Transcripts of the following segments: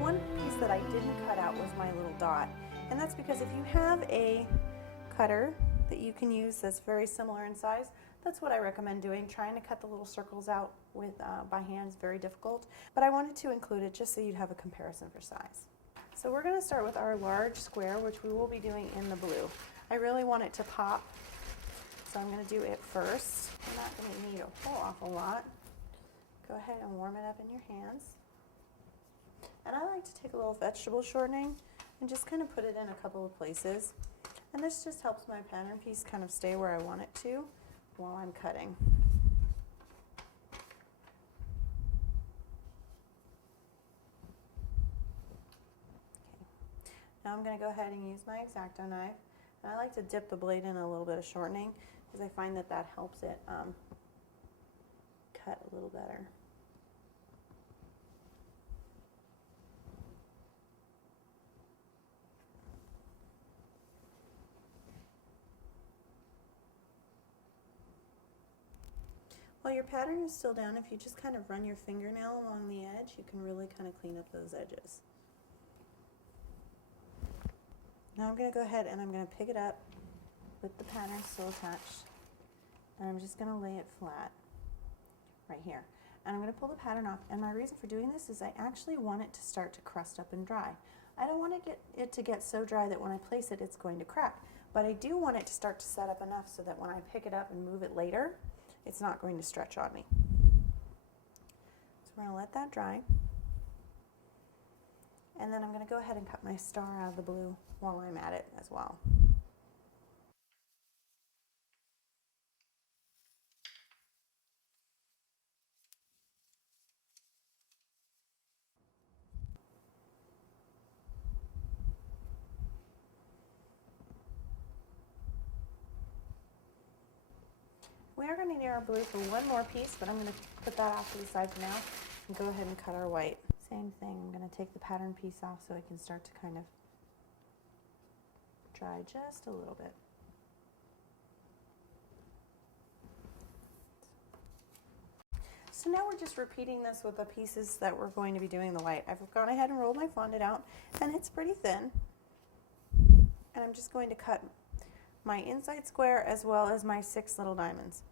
one piece that I didn't cut out was my little dot, and that's because if you have a cutter that you can use that's very similar in size, that's what I recommend doing. Trying to cut the little circles out with by hand is very difficult, but I wanted to include it just so you'd have a comparison for size. So we're going to start with our large square, which we will be doing in the blue. I really want it to pop, so I'm going to do it first. You're not going to need a whole awful lot. Go ahead and warm it up in your hands. And I like to take a little vegetable shortening and just kind of put it in a couple of places. And this just helps my pattern piece kind of stay where I want it to while I'm cutting. Okay. Now I'm going to go ahead and use my X-Acto knife. And I like to dip the blade in a little bit of shortening because I find that that helps it cut a little better. While your pattern is still down, if you just kind of run your fingernail along the edge, you can really kind of clean up those edges. Now I'm going to go ahead and I'm going to pick it up with the pattern still attached, and I'm just going to lay it flat right here. And I'm going to pull the pattern off, and my reason for doing this is I actually want it to start to crust up and dry. I don't want it to get so dry that when I place it, it's going to crack, but I do want it to start to set up enough so that when I pick it up and move it later, it's not going to stretch on me. So we're going to let that dry. And then I'm going to go ahead and cut my star out of the blue while I'm at it as well. We are going to need our blue for one more piece, but I'm going to put that off to the side for now and go ahead and cut our white. Same thing, I'm going to take the pattern piece off so it can start to kind of dry just a little bit. So now we're just repeating this with the pieces that we're going to be doing the white. I've gone ahead and rolled my fondant out, and it's pretty thin. And I'm just going to cut my inside square as well as my 6 little diamonds.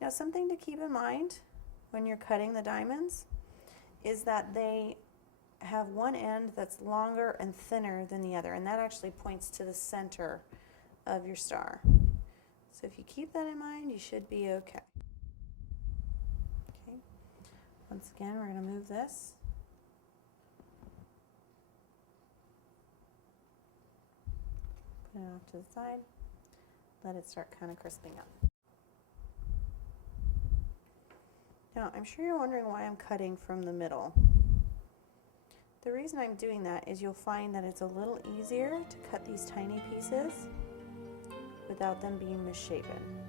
Now something to keep in mind when you're cutting the diamonds is that they have one end that's longer and thinner than the other, and that actually points to the center of your star. So if you keep that in mind, you should be okay. Okay. Once again, we're going to move this. Put it off to the side. Let it start kind of crisping up. Now, I'm sure you're wondering why I'm cutting from the middle. The reason I'm doing that is you'll find that it's a little easier to cut these tiny pieces without them being misshapen.